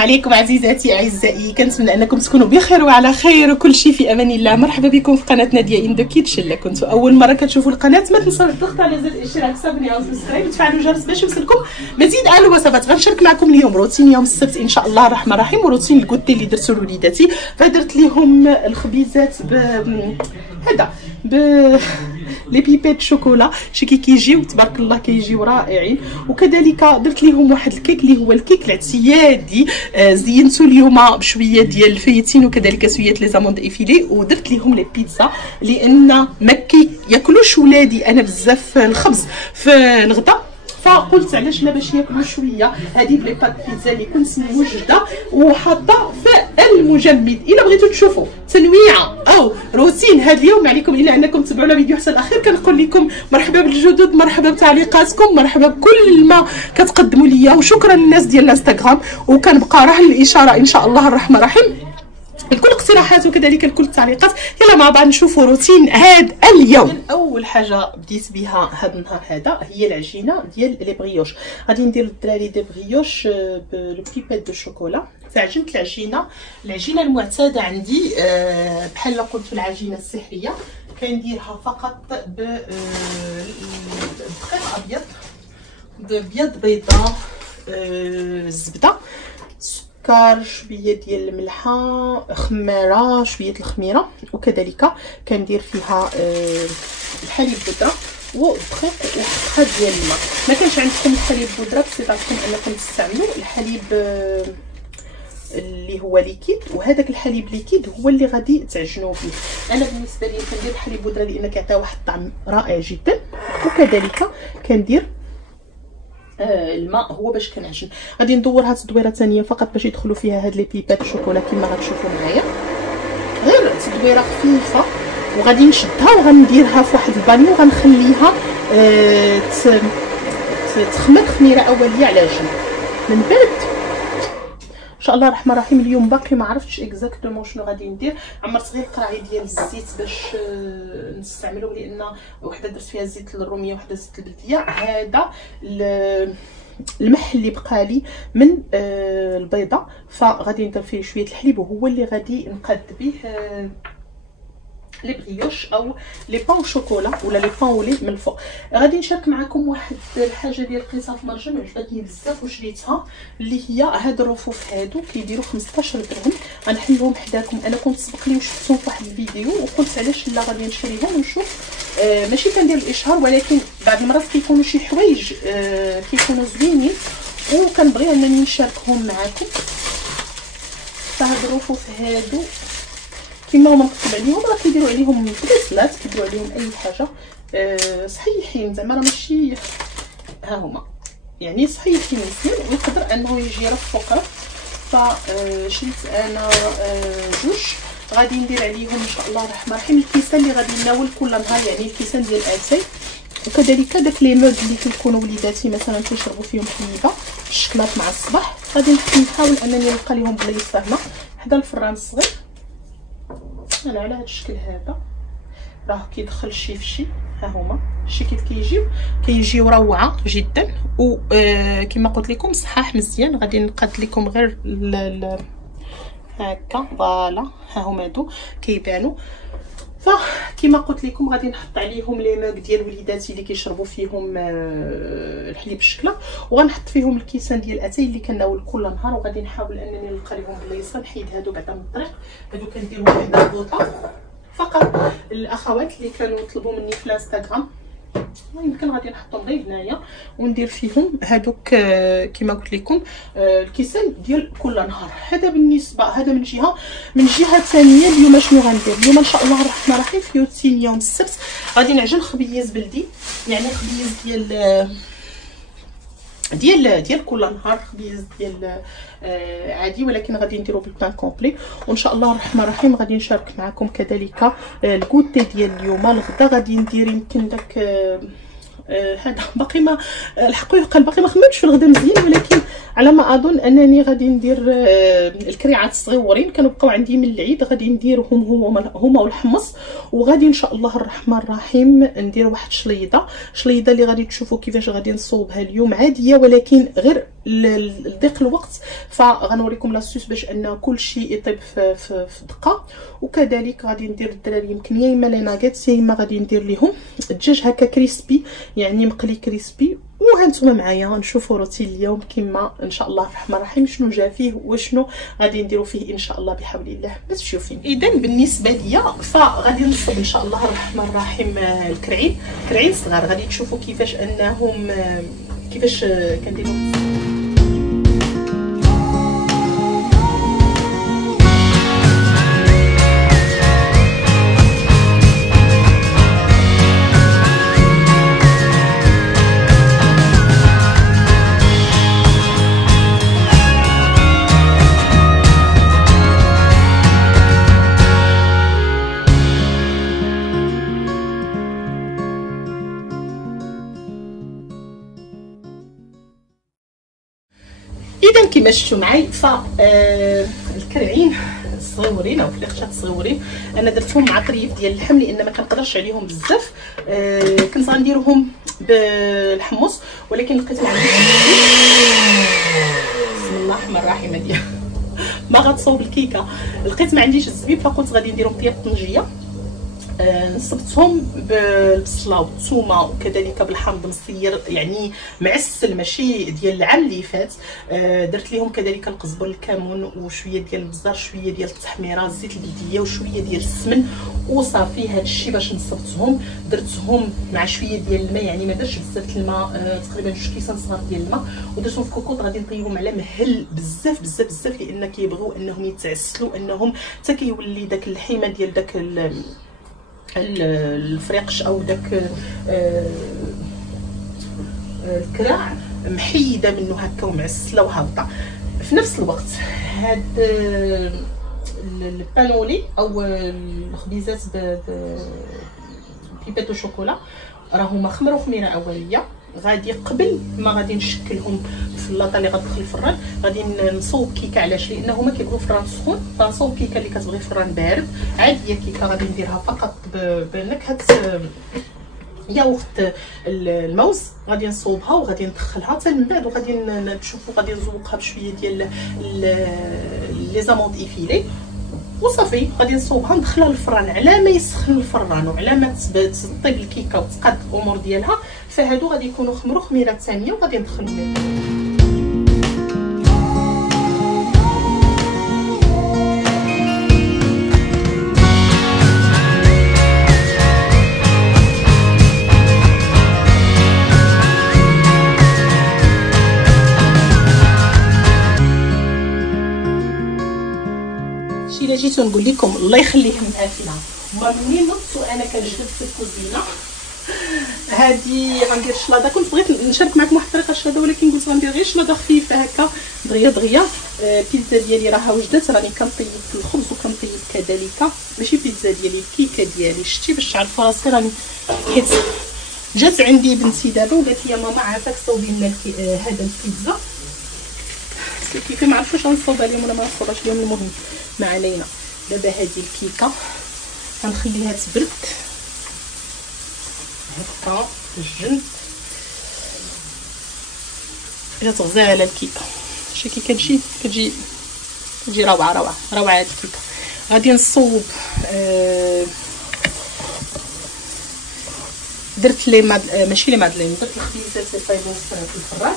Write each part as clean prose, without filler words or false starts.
عليكم عزيزاتي اعزائي، كنتمنى انكم تكونوا بخير وعلى خير وكل شيء في امان الله. مرحبا بكم في قناتنا ديال اندو كيتش. الا كنتوا اول مره كتشوفوا القناه ما تنساوش الضغط على زر الاشتراك، صابوني او سبسكرايب وتفعلوا الجرس باش يوصلكم مزيد على الوصفات. غنشارك معكم اليوم روتين يوم السبت ان شاء الله الرحمن الرحيم، وروتين الكوتي اللي درتو لوليداتي. فدرت لهم الخبيزات هذا لي بيبيت شوكولا شكي كيجيو تبارك الله كيجيو رائعين. وكذلك درت لهم واحد الكيك اللي هو الكيك الاعتيادي، زينتو اليوم بشويه ديال الفيتين وكذلك شويه لي زاموند ايفيلي. ودرت لهم لي بيتزا لان ما كياكلوش ولادي انا بزاف الخبز في الغداء، فقلت علاش لا باش ياكلوا شويه. هذه بلي بات بيتزا اللي كنت موجده وحاطه في المجمد. الا بغيتوا تشوفوا تنويعه او روتين هذا اليوم، ما عليكم الا انكم تتبعوا الفيديو حتى الاخير. كنقول لكم مرحبا بالجدد، مرحبا بتعليقاتكم، مرحبا بكل ما كتقدموا ليا، وشكرا للناس ديال الانستغرام. وكنبقى راه الاشاره ان شاء الله الرحمن الرحيم لكل اقتراحات وكذلك لكل التعليقات. يلا مع بعض نشوفوا روتين هذا اليوم. اول حاجه بديت بها هذا النهار هذا هي العجينه ديال لي بريوش. غادي ندير للدراري دي بريوش بلو بيبيت دو شوكولا. فعجنت العجينه المعتاده عندي بحال قلت العجينه السحريه، كنديرها فقط بدقيق ابيض، ببيض بيضاء، الزبده، سكر، شويه ديال الملحه، خماره، شويه الخميره، وكذلك كندير فيها الحليب بودره ودقيق وقطعه ديال الماء. ما كانش عندكم الحليب بودره بصفتكم انكم تستعملوا الحليب اللي هو ليكيد، وهذاك الحليب ليكيد هو اللي غادي تعجنوا به. انا بالنسبه لي كندير الحليب بودره لان كيعطي واحد الطعم رائع جدا، وكذلك كندير الماء هو باش كنعجن. غادي ندور هاد التدويره ثانيه فقط باش يدخلوا فيها هاد لي بيبات شوكولا كما غتشوفوا معايا، غير تدويره خفيفه. وغادي نشدها وغنديرها في واحد البانيو وغنخليها تخمر خميره اوليه على جنب. من بعد ان شاء الله الرحمن الرحيم اليوم باقي ما عرفتش اكزاكتومون شنو غادي ندير. عمرت غير قرعه ديال الزيت باش نستعملو، لان وحده درت فيها زيت الروميه وحده زيت البلديه. هذا المح اللي بقى لي من البيضه، فغادي ندير فيه شويه الحليب وهو اللي غادي نقاد به لي بريوش او لي بان شوكولا ولا لي بان ولي من الفوق. غادي نشارك معكم واحد الحاجه ديال قصاف مرجان عجبتني بزاف وشريتها، اللي هي هاد الرفوف هادو كيديروا 15 درهم. غنحلهم حداكم. انا كنت سبق لي وشفتهم في واحد الفيديو وقلت علاش لا غادي نشريهم ونشوف. ماشي كندير الاشهار، ولكن بعض المرات كيكونوا شي حوايج كيكونوا زوينين وكنبغي انني نشاركهم معكم. فهاد الرفوف هادو كيما هما مكتوب عليهم راه كيديروا عليهم بريسلات، كيديروا عليهم اي حاجه صحيحين زعما، راه ماشي ها هما يعني صحيحين مزيان، ويقدر انه يجي رف فوق رف. فشريت انا جوج، غادي ندير عليهم ان شاء الله الرحمن الرحيم الكيسان اللي غادي ناول كل نهار، يعني الكيسان ديال اتاي. وكذلك داك لي موغ اللي كيكونوا وليداتي مثلا كيشربوا فيهم حليبه الشكلاط مع الصباح، غادي نحاول انني نلقى لهم بلايص ساهله. حدا الفران الصغير انا على هذا الشكل هذا راه كيدخل شي في شي. ها هما شي كيف كيجيو روعه جدا. وكما قلت لكم صحاح مزيان. غادي نقاد لكم غير هكا فوالا، ها هما هادو كيبانوا. فكما قلت لكم غادي نحط عليهم لي موغ ديال وليداتي اللي كيشربوا فيهم الحليب بالشكله، وغنحط فيهم الكيسان ديال اتاي اللي كناول كل نهار. وغادي نحاول انني نلقى لهم بلايصه نحيد هادو بعدا من الطريق. هادو كنديرهم بحدا البوطه فقط. الاخوات اللي كانوا يطلبوا مني في الانستغرام يمكن غادي نحطهم غير هنايا وندير فيهم هادوك كما قلت لكم الكيسان ديال كل نهار. هذا بالنسبه هذا من جهه. من جهه ثانيه اليوم شنو غندير؟ اليوم ان شاء الله الرحمن الرحيم في روتين يوم السبت غادي نعجن خبيز بلدي، يعني خبيز ديال كل نهار، خبيز ديال عادي، ولكن غادي نديرو بالبان كومبلي. وان شاء الله الرحمن الرحيم غادي نشارك معكم كذلك الكوتي ديال اليوم. الغدا غادي ندير يمكن داك هذا باقي ما الحق يقال باقي ما خممتش في الغدا مزيان، ولكن على ما اظن انني غادي ندير الكريعات الصغيورين كانوا بقاو عندي من العيد، غادي نديرهم هما والحمص. وغادي ان شاء الله الرحمن الرحيم ندير واحد شليضه اللي غادي تشوفوا كيفاش غادي نصوبها اليوم عاديه، ولكن غير لضيق الوقت فغنوريكم لاستيس باش ان كل شيء يطيب في دقه. وكذلك غادي ندير الدراري يمكن يا اما لي ناغيتس يا اما غادي ندير ليهم الدجاج هكا كريسبي يعني مقلي كريسبي. وهانتوما معايا غنشوفوا روتين اليوم كما ان شاء الله الرحمن الرحيم شنو جا فيه وشنو غادي نديروا فيه ان شاء الله بحول الله. ما تشوفين اذا بالنسبه ليا فغادي نصب ان شاء الله الرحمن الرحيم كرعين صغار غادي تشوفوا كيفاش انهم كيفاش كنديروا. اذا كما شفتوا معايا ف الكرعين صغيورين او فليقشات صغيورين انا درتهم مع طريف ديال اللحم لان ما كنقدرش عليهم بزاف. كنت غنديرهم بالحمص ولكن لقيت ما عنديش. بسم الله الرحمن الرحيم هادي ما غتصوب الكيكه. لقيت ما عنديش الزبيب فقلت غادي نديرهم ديال الطنجيه. نصبتهم بالبصله والثومه وكذلك بالحامض مصير يعني معسل ماشي ديال العام اللي فات. درت لهم كذلك القزبر الكمون وشويه ديال البزار شويه ديال التحميره الزيت البلديه وشويه ديال السمن وصافي. هذا الشيء باش نصبتهم درتهم مع شويه ديال الماء يعني ما درتش بزاف الماء تقريبا 2 كيسان صغار ديال الماء ودرتهم في كوكوط غادي نطيبهم على مهل بزاف بزاف بزاف لان كيبغيو انهم يتعسلوا انهم حتى كيولي داك اللحيمه ديال داك الفريقش او داك الكراع محيده منه هكا ومعسله وهابطه. في نفس الوقت هاد البانولي او الخبيزات بيبيتو شوكولا راهما خمروا خميره اوليه. غادي قبل ما غادي نشكلهم في اللاطه اللي غتدخل الفران غادي نصوب كيكه. علاش؟ لانه هما كيبغيو فران سخون فنصوب كيكه اللي كتبغي فران بارد عاديه. كيكه غادي نديرها فقط بنكهه ياغورت الموز غادي نصوبها وغادي ندخلها حتى من بعد وغادي تشوفوا غادي نزوقها بشويه ديال لي زاموند ايفيلي وصافي. غادي نصوبها ندخلها للفران على ما يسخن الفران وعلى ما تطيب الكيكه وتقاد الامور ديالها فهادو غادي يكونوا خمروا خميره ثانيه وغادي ندخلهم. الا جيتو نقول لكم الله يخليهم عافيه هما منين نصوا انا كنجلب في الكوزينه. هادي غندير شلاضه. كنت بغيت نشارك معكم واحد الطريقه الشلاضه ولكن قلت غندير غير شلاضه خفيفه هكا دغيا. البيتزا ديالي راها وجدت راني كنطيب الخبز وكنطيب كذلك ماشي بيتزا ديالي الكيكه ديالي. شتي باش تعرفوا راسي راني حيت جات عندي بنتي دابا وقالت لي ماما عافاك صوبي لنا هذا البيتزا الكيكه ما عرفتش غنصوبها لهم ولا ما نصوبهاش لهم. المهم ما علينا. دابا هذه الكيكه غنخليها تبرد هكا في الجنب الا تغزيها على الكيكه. شي كي كتجي روعه هذه الكيكه. غادي نصوب درت لي ماشي لي مادلين درت الخبيزات اللي طايبين في الفران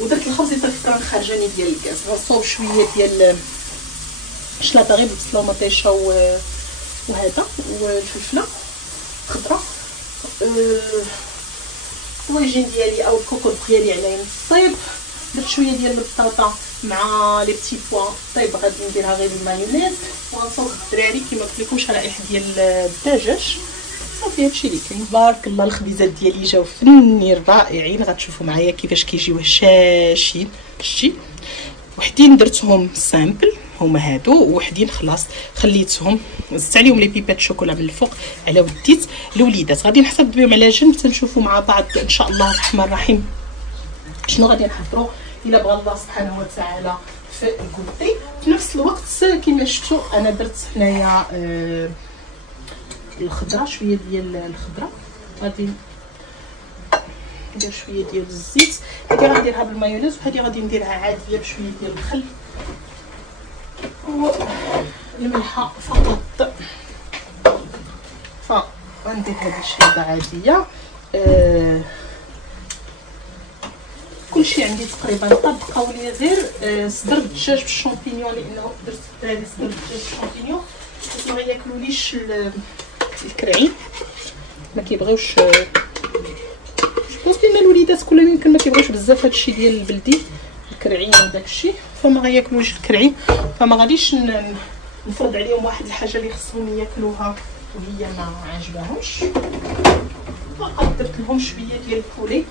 ودرت الخبز اللي طايب في الفران خارجاني ديال الكاس. غنصوب شويه ديال شلاطه غير بالبصله ومطيشه وهذا والفلفله خضراء الطواجن ديالي او الكوكوط ديالي على الصيب. درت شويه ديال البطاطا مع لي بتي بوا طيب غادي نديرها غير بالمايونيز وغنصوب الدراري كما قلت لكم شرائح ديال الدجاج. صافي هادشي اللي كاين. بارك الله الخبيزات ديالي جاو فنين رائعين. غتشوفوا معايا كيفاش كيجيو هشاشين. شتي وحدين درتهم سامبل هما هادو وحدين خلاص خليتهم زدت عليهم لي بيبات شوكولا من الفوق على وديت الوليدات. غادي نحتفظ بهم على جنب تنشوفوا مع بعض ان شاء الله الرحمن الرحيم شنو غادي نحضروا الا بغى الله سبحانه وتعالى في الكوطي. في نفس الوقت كما شفتوا انا درت هنايا الخضره شويه ديال الخضره غادي ندير شويه ديال الزيت. هذه غنديرها بالمايونيز وهذه غادي نديرها عاديه بشويه ديال الخل والملحه فقط. فغندير هذه الشيده عاديه. كلشي عندي تقريبا طاب. بقاو لي غير صدر الدجاج بالشامبينيون لانه درت الدراري صدر الدجاج بالشامبينيون حيت ما غياكلوليش الكرعين، ما كيبغيوش. بوس لان الوليدات كلهم يمكن ما كيبغيوش بزاف هادشي ديال البلدي الكرعين وداكشي، فما غياكلوش الكرعين، فما غاديش نفرض عليهم واحد الحاجه اللي خصهم ياكلوها وهي ما عجبهمش. فقط درت لهم شويه ديال البولي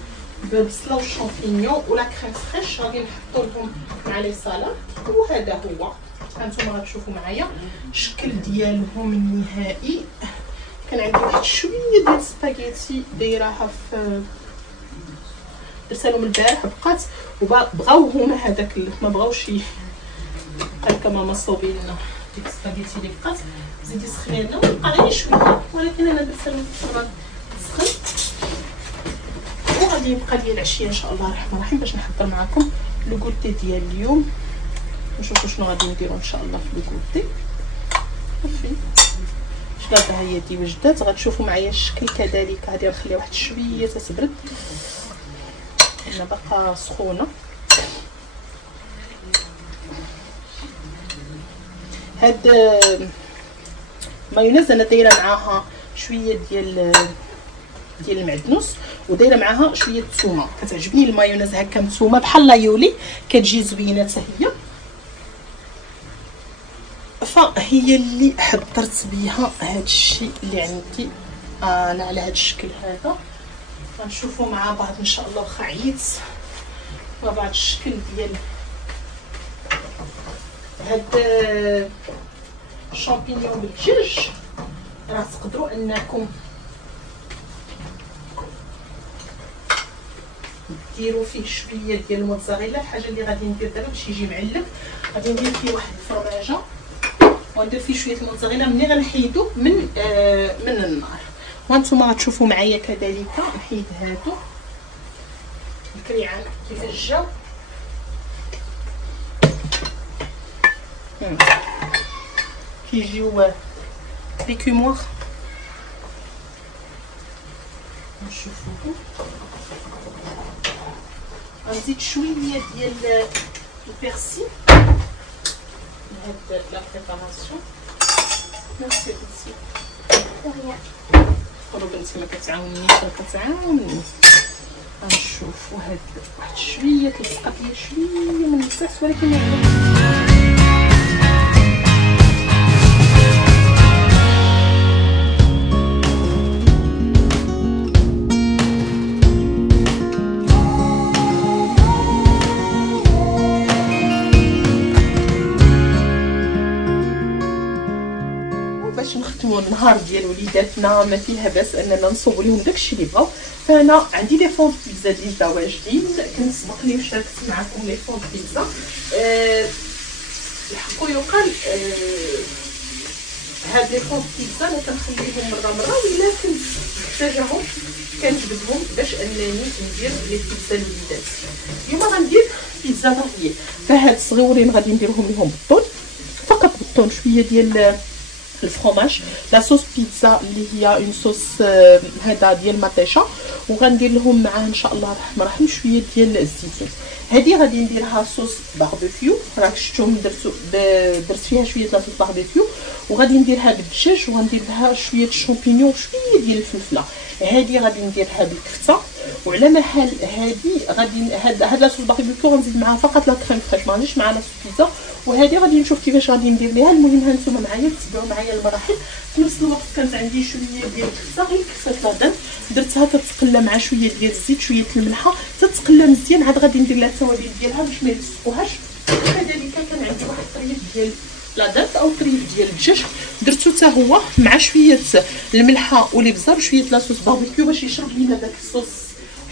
بالبصله والشامبينيون ولا كريم فريش غادي نحطو لهم مع لي سالاد. وهذا هو هانتوما غتشوفوا معايا الشكل ديالهم النهائي. كان عندي واحد شويه ديال السباغيتي دايراها في درتها لهم البارح بقات وبغاو هما هذاك ما بغاوش هكا ماما صوبي لنا ديك السباغيتي اللي بقات زيدي سخني لنا وبقى غير شويه، ولكن انا درتها لهم في الفران تسخن. وغادي يبقى لي العشيه ان شاء الله الرحمن الرحيم باش نحضر معكم لو غوتي ديال اليوم. نشوفوا شنو غادي نديرو ان شاء الله في لو غوتي. صافي شلاضه هي دي وجدات. غتشوفوا معايا الشكل كذلك. غادي نخليها واحد شويه تتبرد لان باقا سخونه. هاد مايونيز انا دايره معاها شويه ديال المعدنوس ودايره معاها شويه الثومه. كتعجبني المايونيز هكا مثومه بحال لايولي، كتجي زوينه حتى هي. فهي اللي حضرت بها هاد الشيء اللي عندي انا على هاد الشكل هذا. غنشوفوا مع بعض ان شاء الله. واخا عييت مع بعض الشكل ديال هاد الشامبينيون بالدجاج. راه تقدروا انكم ديروا فيه شويه ديال الموتزاريلا. الحاجه اللي غادي ندير دابا باش يجي معلق غادي ندير فيه واحد الفرماجه وندير فيه شويه الموتزاريلا ملي غنحيدو من النار. وانتم غتشوفوا معايا كذلك نحيد هادو الكريعان كيفاش جاو. كيجيو ريكوموار. نشوفوهم. غنزيد شويه ديال البيرسيل لهاد لا بريباراسيون. ميرسي بنتي. خلو بنتي ما كتعاونيش كتعاوني. غنشوفو هاد واحد شويه تلصقات ليا شويه من التحت ولكن النهار ديال وليداتنا ما فيها باس اننا نصوب لهم داكشي اللي بغاو. فانا عندي لي فون بيتزا ديجا واجدين. كنت سبقني وشاركت معكم لي فون بيتزا. الحق يقال هاد لي فون بيتزا انا كنخليهم مره وإلا كنت محتاجاهم كنجبدهم باش انني ندير لي بيتزا للوليدات. اليوم غندير بيتزا طاهيه. فهاد الصغيورين غادي نديرهم لهم بالطون، فقط بالطون، شويه ديال الفرomاج. لا صوص بيتزا اللي هي اون صوص هذا ديال مطيشه، وغندير لهم معاه ان شاء الله الرحمن الرحيم شويه ديال الزيتون. هذه غادي نديرها صوص باربيكيو، راك شفتهم درت فيها شويه لاصوص باربيكيو، وغادي نديرها بالدجاج وغندير لها شويه الشامبينيون وشويه ديال الفلفله. هذه غادي نديرها بالكفته، وعلى محل هذه غادي هاد لاصوص باربيكيو غنزيد معها فقط لا كريم فريش، ما غاديش معها لاصوص بيتزا. وهذه غادي نشوف كيفاش غادي ندير ليها. المهم ها نتوما معايا تتبعوا معايا المراحل. في نفس الوقت كانت عندي شويه ديال الكفته، غير كفته لادان درتها تتقلى مع شويه ديال الزيت شويه الملحه تتقلى مزيان. عاد غادي ندير لها التوابل ديالها باش ما يلصقوهاش. وكذلك كان عندي واحد الطريف ديال لادان او طريف ديال الدجاج درتو حتى هو مع شويه الملحه والابزار وشويه لاصوص باربيكيو باش يشرب لينا داك الصوص.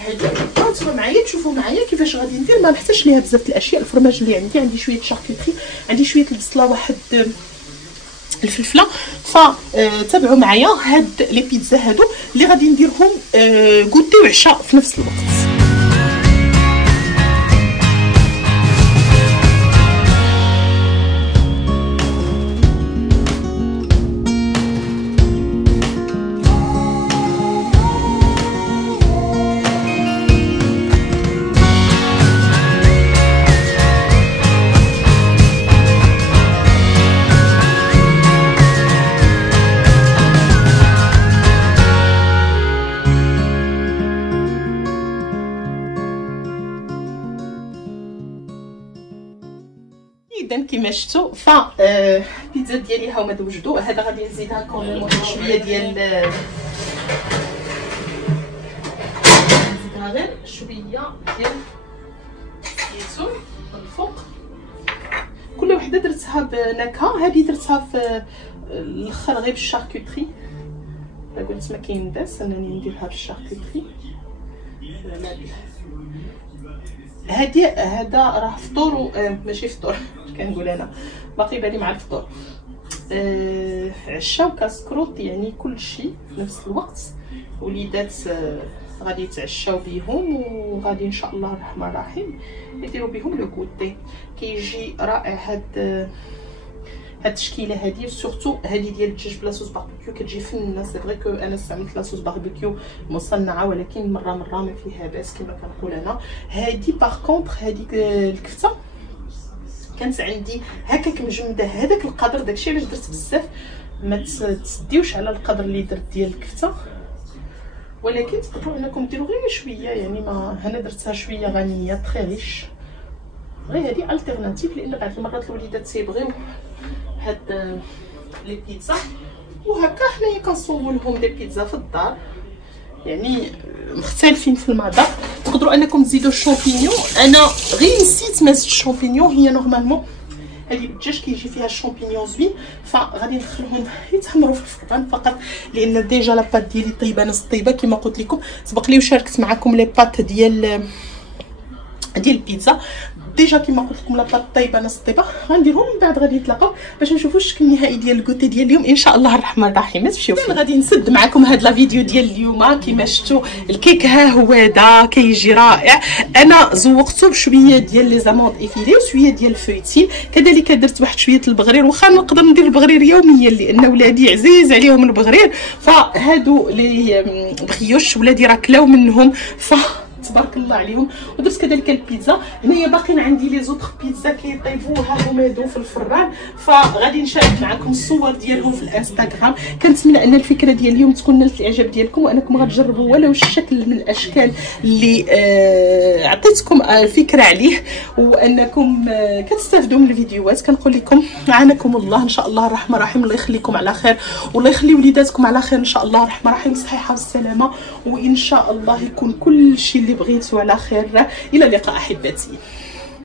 هذا هانتوما معايا تشوفوا معايا كيفاش غادي ندير. ما نحتاجش ليها بزاف الاشياء. الفرماج اللي عندي شويه شاركوتري، عندي شويه البصله، واحد الفلفله. فتابعوا معايا هاد لي بيتزا هادو اللي غادي نديرهم غوتي وعشاء في نفس الوقت. كيما شفتوا. ف البيتزا ديالي ها هما وجدوا. هذا غادي نزيدها كومون شويه ديال نزيدها غير شويه ديال الزيتون من الفوق. كل وحده درتها بنكهه. هذه درتها في الاخر غير بالشاركوتري. قلت ما كاين باس انني نديرها بالشاركوتري. هذا راه فطور ماشي فطور كنقول انا، باقي بالي مع الفطور. عشا وكاسكروط، يعني كل شيء في نفس الوقت. وليدات غادي يتعشاو بهم، وغادي ان شاء الله الرحمن الرحيم يديروا بهم لو كوتي. كيجي رائع هاد التشكيله هذه، سورتو هذه ديال الدجاج بلا صوص باربيكيو كتجي فنه. سي فري كو انا استعملت لا صوص باربيكيو مصنعه، ولكن مره ما فيها باس كما كنقول انا. هذه باغ كونطخ هذيك الكفته كانت عندي هكاك مجمده، هذاك القدر، داكشي علاش درت بزاف. ما تسديوش على القدر اللي درت ديال الكفته، ولكن تقدروا انكم ديروا غير شويه. يعني ما انا درتها شويه غنيه تري ريش. غير هذه التيرناتيف، لان بعض المرات الوليدات تيبغيو هاد لي بيتزا، وهكا حنايا كنصوبوا لهم دي بيتزا في الدار، يعني مختلفين في المذاق. تقدروا انكم تزيدوا الشامبينيون. انا غير نسيت ما زدت الشامبينيون. هي نورمالمون هذه الدجاج كيجي فيها الشامبينيون زوين، فغادي ندخلهم يتحمروا في الفران فقط، لان ديجا لاباط ديالي طيبه نص طيبه كما قلت لكم. سبق لي وشاركت معكم لي بات ديال البيتزا ديجا كما قلت لكم لاباط طيبه نص طيبه. غنديرهم من بعد غادي نتلاقاو باش نشوفوا الشكل النهائي ديال الكوتي ديال اليوم ان شاء الله الرحمن الرحيم. ما تمشيو فيه. غادي نسد معكم هاد لا فيديو ديال اليوم. كما شفتوا الكيك ها هو هذا كيجي رائع. انا زوقته بشويه ديال لي زاموند ايفيلي وشويه ديال الفويتيل، كذلك درت واحد شويه البغرير. واخا نقدر ندير البغرير يوميا لان ولادي عزيز عليهم البغرير، فهادو لي بغيوش ولادي راه كلاو منهم، ف تبارك الله عليهم. ودرت كذلك البيتزا. هنايا باقيين عندي لي زوطخ بيتزا كيطيبوها هما يدو في الفران، فغادي نشارك معكم الصور ديالهم في الانستغرام. كنتمنى ان الفكره ديال اليوم تكون نالت الاعجاب ديالكم، وانكم غتجربوا ولو الشكل من الاشكال اللي عطيتكم الفكره عليه، وانكم كتستافدوا من الفيديوهات. كنقول لكم عانكم الله ان شاء الله الرحمن الرحيم. الله يخليكم على خير، والله يخلي وليداتكم على خير ان شاء الله الرحمن الرحيم، صحيحه والسلامه، وان شاء الله يكون كل شيء اللي بغيتو على خير. الى اللقاء احبتي.